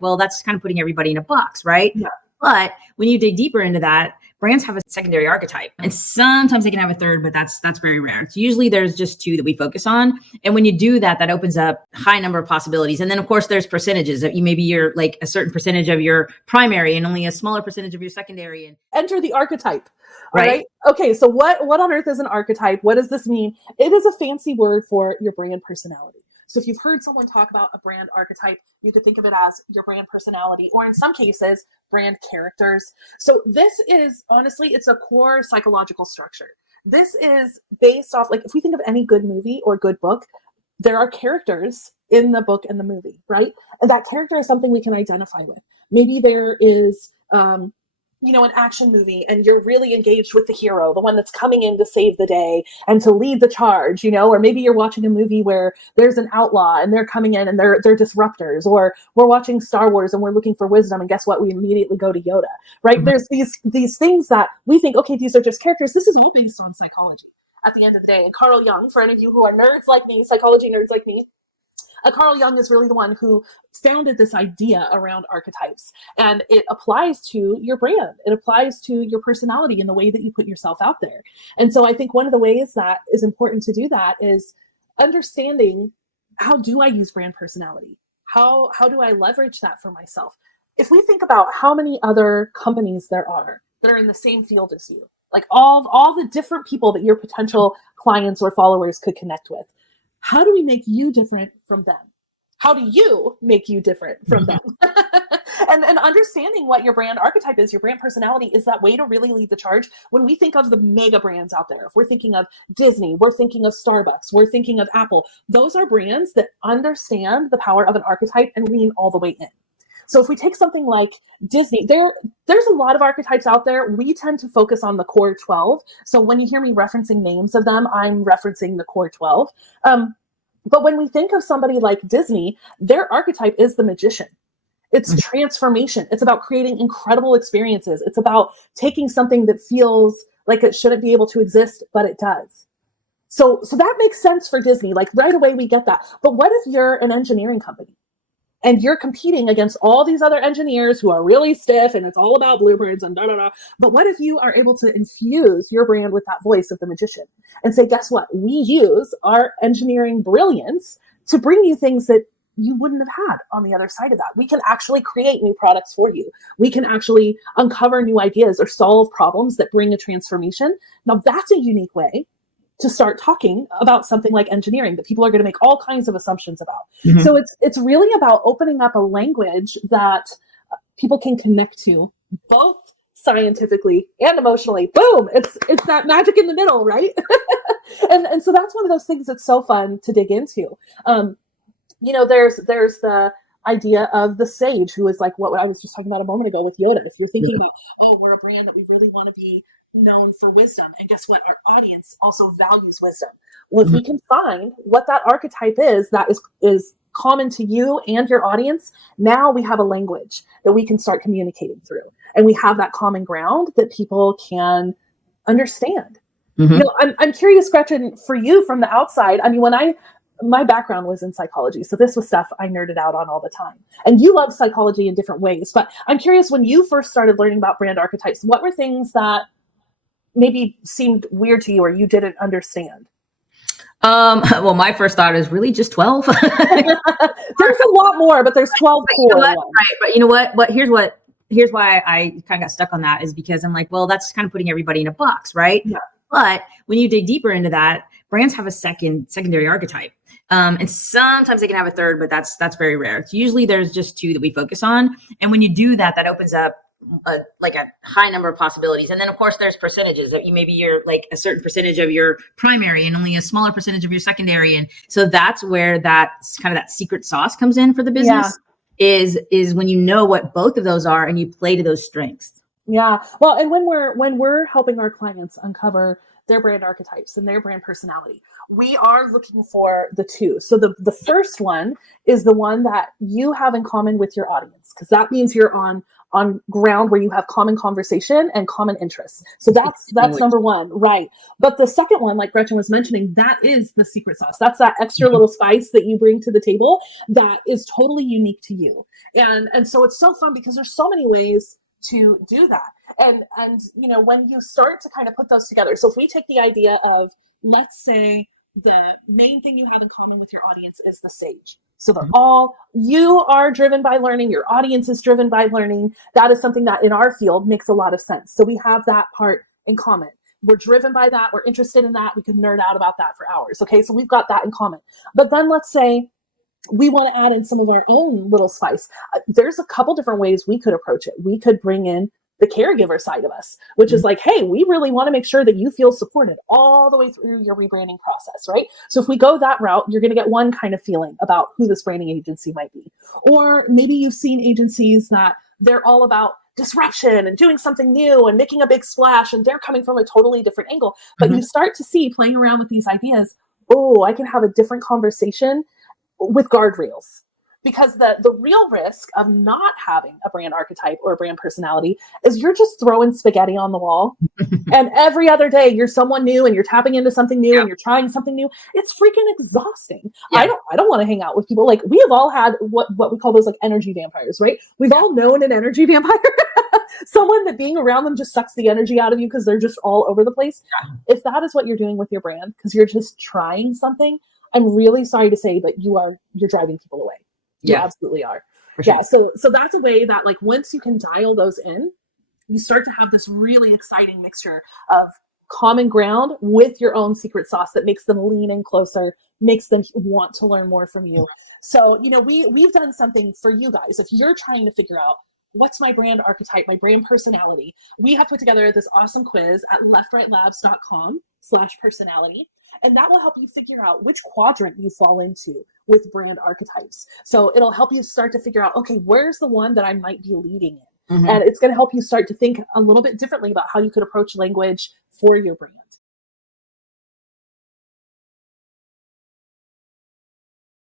well, that's kind of putting everybody in a box, right? Yeah. But when you dig deeper into that, brands have a secondary archetype, and sometimes they can have a third, but that's very rare. So usually there's just two that we focus on. And when you do that, that opens up a high number of possibilities. And then of course there's percentages that maybe you're like a certain percentage of your primary and only a smaller percentage of your secondary. And enter the archetype. Right. Okay. So what on earth is an archetype? What does this mean? It is a fancy word for your brand personality. So if you've heard someone talk about a brand archetype, you could think of it as your brand personality, or in some cases, brand characters. So this is, honestly, it's a core psychological structure. This is based off, like, if we think of any good movie or good book, there are characters in the book and the movie, right? And that character is something we can identify with. Maybe there is, an action movie and you're really engaged with the hero, the one that's coming in to save the day and to lead the charge, or maybe you're watching a movie where there's an outlaw and they're coming in and they're disruptors, or we're watching Star Wars and we're looking for wisdom, and guess what? We immediately go to Yoda, right? Mm-hmm. There's these things that we think, okay, these are just characters. This is all based on psychology at the end of the day. And Carl Jung, for any of you who are nerds like me, psychology nerds like me, Carl Jung is really the one who founded this idea around archetypes, and it applies to your brand. It applies to your personality and the way that you put yourself out there. And so I think one of the ways that is important to do that is understanding, how do I use brand personality? How do I leverage that for myself? If we think about how many other companies there are that are in the same field as you, like all the different people that your potential clients or followers could connect with, how do we make you different from them? How do you make you different from them? and understanding what your brand archetype is, your brand personality, is that way to really lead the charge. When we think of the mega brands out there, if we're thinking of Disney, we're thinking of Starbucks, we're thinking of Apple, those are brands that understand the power of an archetype and lean all the way in. So if we take something like Disney, there's a lot of archetypes out there. We tend to focus on the core 12. So when you hear me referencing names of them, I'm referencing the core 12. But when we think of somebody like Disney, their archetype is the magician. It's transformation. It's about creating incredible experiences. It's about taking something that feels like it shouldn't be able to exist, but it does. So that makes sense for Disney. Like right away we get that. But what if you're an engineering company and you're competing against all these other engineers who are really stiff and it's all about blueprints and da-da-da? But what if you are able to infuse your brand with that voice of the magician and say, guess what? We use our engineering brilliance to bring you things that you wouldn't have had on the other side of that. We can actually create new products for you. We can actually uncover new ideas or solve problems that bring a transformation. Now that's a unique way to start talking about something like engineering that people are going to make all kinds of assumptions about. Mm-hmm. So it's really about opening up a language that people can connect to, both scientifically and emotionally. Boom! It's that magic in the middle, right? and so that's one of those things that's so fun to dig into. There's the idea of the sage, who is like what I was just talking about a moment ago with Yoda. If you're thinking about, we're a brand that we really want to be known for wisdom, and guess what? Our audience also values wisdom. Well, if we can find what that archetype is that is common to you and your audience, now we have a language that we can start communicating through, and we have that common ground that people can understand. Mm-hmm. I'm curious, Gretchen, for you from the outside. I mean, my background was in psychology, so this was stuff I nerded out on all the time. And you love psychology in different ways, but I'm curious, when you first started learning about brand archetypes, what were things that maybe seemed weird to you or you didn't understand? Well, my first thought is really just 12. There's a lot more, but there's 12 core ones. Right, but you know what? But here's why I kind of got stuck on that, is because I'm like, well, that's kind of putting everybody in a box, right? Yeah. But when you dig deeper into that, brands have a secondary archetype. And sometimes they can have a third, but that's very rare. So usually there's just two that we focus on. And when you do that, that opens up a high number of possibilities. And then of course there's percentages that maybe you're like a certain percentage of your primary and only a smaller percentage of your secondary. And so that's where that kind of that secret sauce comes in for the business. Yeah. is when you know what both of those are and you play to those strengths. Yeah. Well, and when we're helping our clients uncover their brand archetypes and their brand personality. We are looking for the two. So the first one is the one that you have in common with your audience, because that means you're on ground where you have common conversation and common interests. So that's number one, right? But the second one, like Gretchen was mentioning, that is the secret sauce. That's that extra little spice that you bring to the table that is totally unique to you. And so it's so fun because there's so many ways to do that. And you know, when you start to kind of put those together, so if we take the idea of, let's say the main thing you have in common with your audience is the sage. So they're all, you are driven by learning, your audience is driven by learning. That is something that in our field makes a lot of sense. So we have that part in common. We're driven by that. We're interested in that. We could nerd out about that for hours. Okay, so we've got that in common. But then let's say we want to add in some of our own little spice. There's a couple different ways we could approach it. We could bring in the caregiver side of us, which is like, hey, we really want to make sure that you feel supported all the way through your rebranding process, right? So if we go that route, you're going to get one kind of feeling about who this branding agency might be. Or maybe you've seen agencies that they're all about disruption and doing something new and making a big splash, and they're coming from a totally different angle. But you start to see, playing around with these ideas, oh, I can have a different conversation with guardrails. Because the real risk of not having a brand archetype or a brand personality is you're just throwing spaghetti on the wall. And every other day you're someone new and you're tapping into something new and you're trying something new. It's freaking exhausting. I don't want to hang out with people. Like, we have all had what we call those like energy vampires, right? We've all known an energy vampire. Someone that being around them just sucks the energy out of you because they're just all over the place. If that is what you're doing with your brand, because you're just trying something, I'm really sorry to say, but you're driving people away. You absolutely are. Sure. Yeah. So that's a way that, like, once you can dial those in, you start to have this really exciting mixture of common ground with your own secret sauce that makes them lean in closer, makes them want to learn more from you. So, you know, we've done something for you guys. If you're trying to figure out what's my brand archetype, my brand personality, we have put together this awesome quiz at leftrightlabs.com/personality. And that will help you figure out which quadrant you fall into with brand archetypes. So it'll help you start to figure out, okay, where's the one that I might be leading in? And it's going to help you start to think a little bit differently about how you could approach language for your brand.